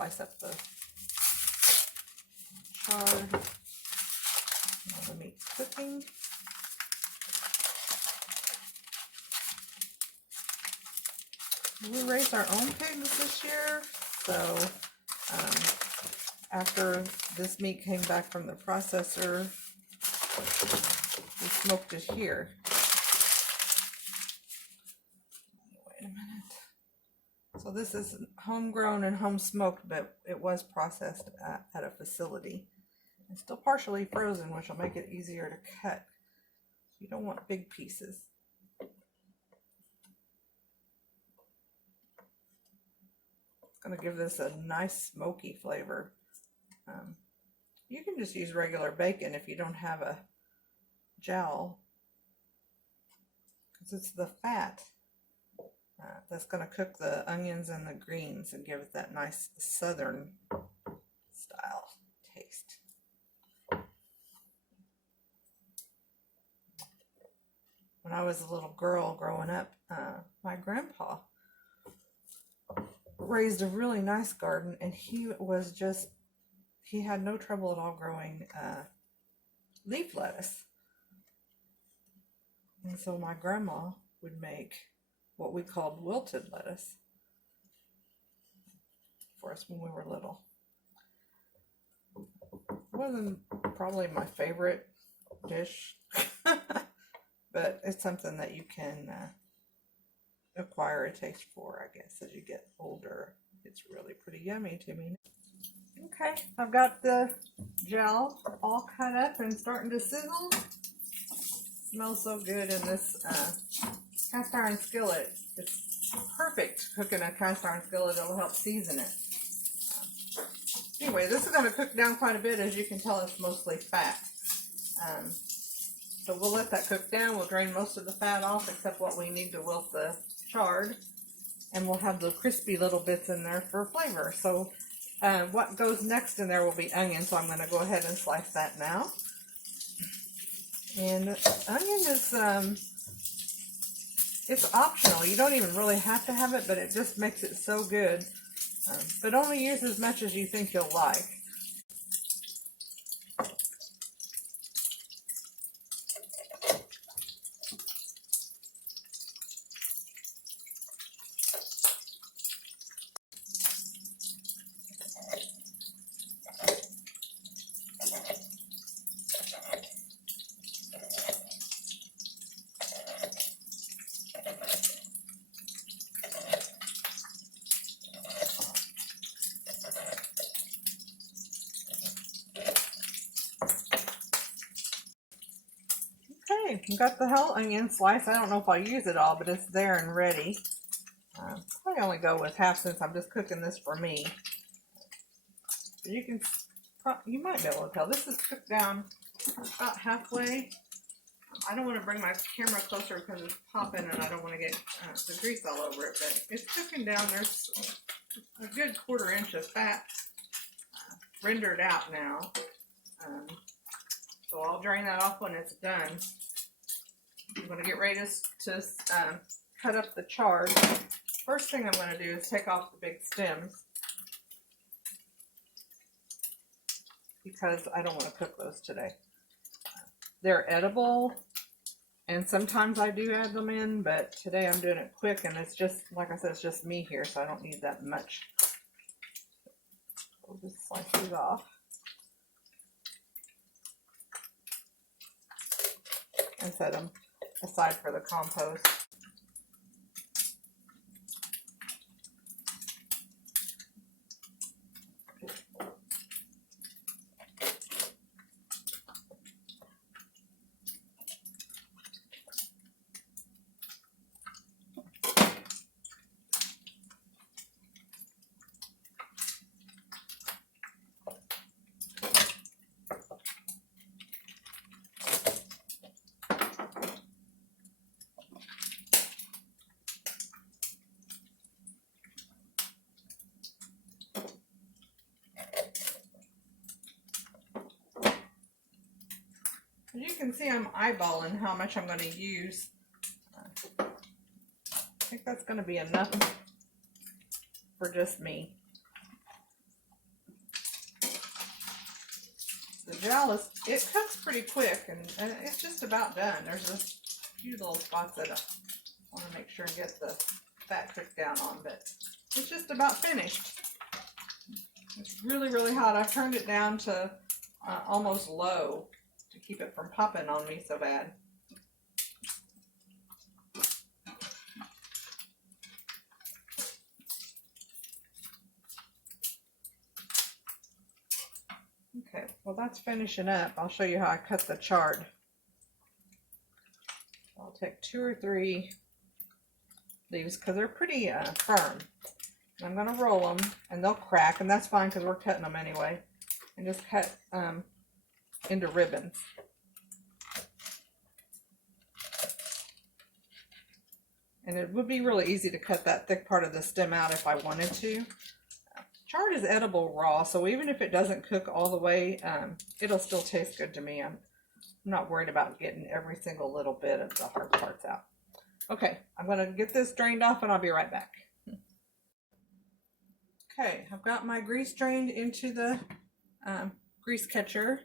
slice up the chard while the meat's cooking. We raised our own pigs this year, so after this meat came back from the processor, we smoked it here. Wait a minute. So this is homegrown and home smoked, but it was processed at a facility. It's still partially frozen, which will make it easier to cut. You don't want big pieces. It's going to give this a nice smoky flavor. You can just use regular bacon if you don't have a jowl, because it's the fat that's going to cook the onions and the greens and give it that nice southern style taste. When I was a little girl growing up, my grandpa raised a really nice garden, and he had no trouble at all growing leaf lettuce. And so my grandma would make what we called wilted lettuce for us when we were little. It wasn't probably my favorite dish, but it's something that you can acquire a taste for, I guess, as you get older. It's really pretty yummy to me. Okay, I've got the jowl all cut up and starting to sizzle. Smells so good in this cast iron skillet. It's perfect to cook in a cast iron skillet. It'll help season it. Anyway, this is going to cook down quite a bit. As you can tell, it's mostly fat. So we'll let that cook down. We'll drain most of the fat off except what we need to wilt the chard. And we'll have the crispy little bits in there for flavor. So what goes next in there will be onion. So I'm going to go ahead and slice that now. And onion is, it's optional. You don't even really have to have it, but it just makes it so good. But only use as much as you think you'll like. Okay, got the whole onion slice. I don't know if I'll use it all, but it's there and ready. I only go with half since I'm just cooking this for me. You might be able to tell. This is cooked down about halfway. I don't want to bring my camera closer because it's popping and I don't want to get the grease all over it, but it's cooking down. There's a good 1/4 inch of fat rendered out now. So I'll drain that off when it's done. I'm going to get ready to cut up the chard. First thing I'm going to do is take off the big stems, because I don't want to cook those today. They're edible, and sometimes I do add them in, but today I'm doing it quick, and it's just, like I said, it's just me here, so I don't need that much. We'll just slice these off. And set them aside for the compost. As you can see, I'm eyeballing how much I'm going to use. I think that's going to be enough for just me. The jowl it cooks pretty quick, and it's just about done. There's a few little spots that I want to make sure and get the fat cooked down on, but it's just about finished. It's really, really hot. I've turned it down to almost low to keep it from popping on me so bad. Okay, well that's finishing up. I'll show you how I cut the chard. I'll take 2 or 3 leaves because they're pretty firm. I'm going to roll them, and they'll crack, and that's fine because we're cutting them anyway. And just cut into ribbons. And it would be really easy to cut that thick part of the stem out if I wanted to. Chard is edible raw, so even if it doesn't cook all the way, it'll still taste good to me. I'm not worried about getting every single little bit of the hard parts out. Okay, I'm going to get this drained off, and I'll be right back. Okay, I've got my grease drained into the grease catcher,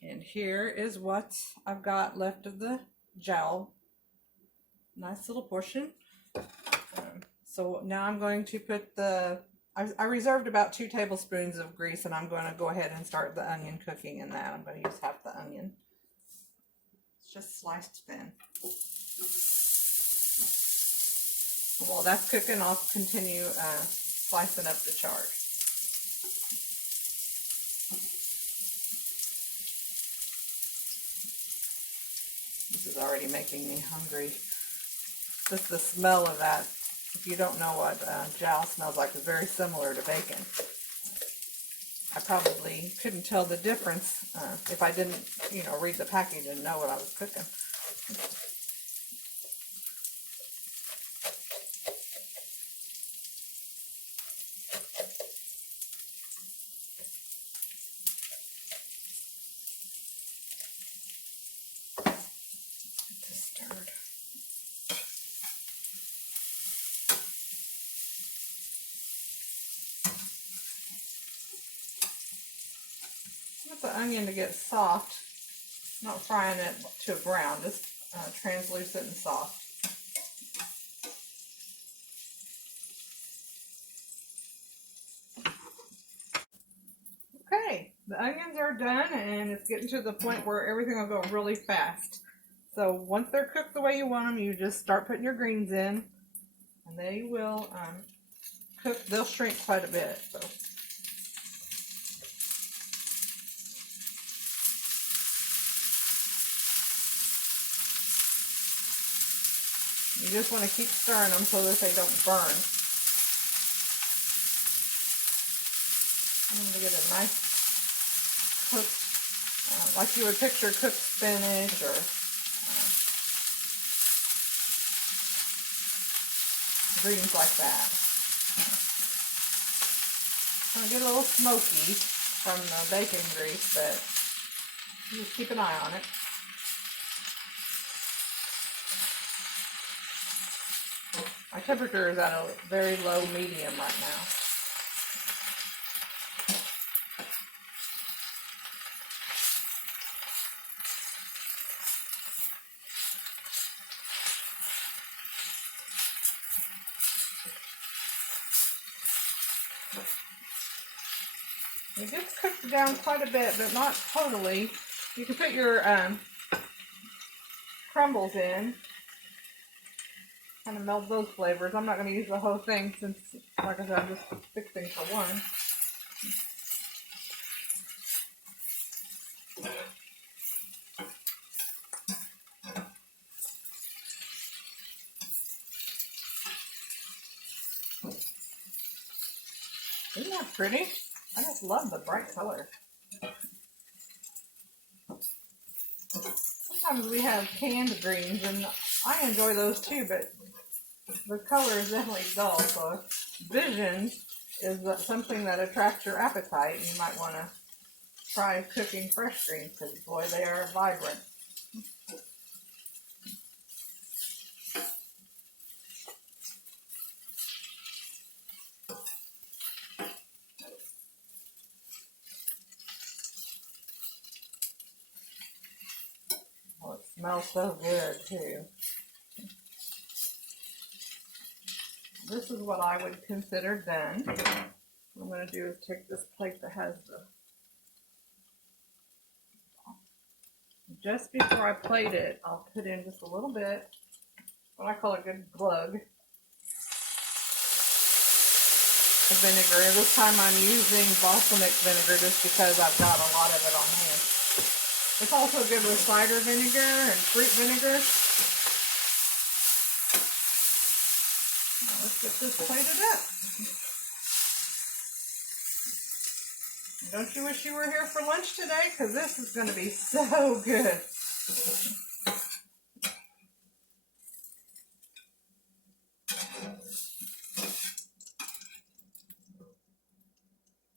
and here is what I've got left of the jowl. Nice little portion. So now I'm going to put I reserved about 2 tablespoons of grease, and I'm going to go ahead and start the onion cooking in that. I'm going to use half the onion. It's just sliced thin. While that's cooking, I'll continue slicing up the chard. This is already making me hungry. Just the smell of that. If you don't know what jowl smells like, it's very similar to bacon. I probably couldn't tell the difference if I didn't, read the package and know what I was cooking. Want the onion to get soft, not frying it to a brown, just translucent and soft. Okay, the onions are done, and it's getting to the point where everything will go really fast. So once they're cooked the way you want them, you just start putting your greens in, and they will cook. They'll shrink quite a bit. So. You just want to keep stirring them so that they don't burn. I'm going to get a nice cooked, like you would picture cooked spinach or greens like that. It's going to get a little smoky from the bacon grease, but just keep an eye on it. My temperature is at a very low medium right now. It gets cooked down quite a bit, but not totally. You can put your crumbles in. Kind of meld those flavors. I'm not going to use the whole thing since, like I said, I'm just fixing for one. Isn't that pretty? I just love the bright color. Sometimes we have canned greens, and I enjoy those too, but the color is definitely dull, so vision is something that attracts your appetite. You might want to try cooking fresh greens, because boy, they are vibrant. Smells so good too. This is what I would consider done. What I'm going to do is take this plate that has the... Just before I plate it, I'll put in just a little bit, what I call a good glug of vinegar. This time I'm using balsamic vinegar just because I've got a lot of it on hand. It's also good with cider vinegar and fruit vinegar. Now let's get this plated up. Don't you wish you were here for lunch today? Because this is going to be so good.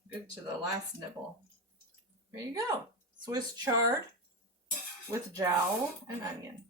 Good to the last nibble. There you go. Swiss chard with jowl and onion.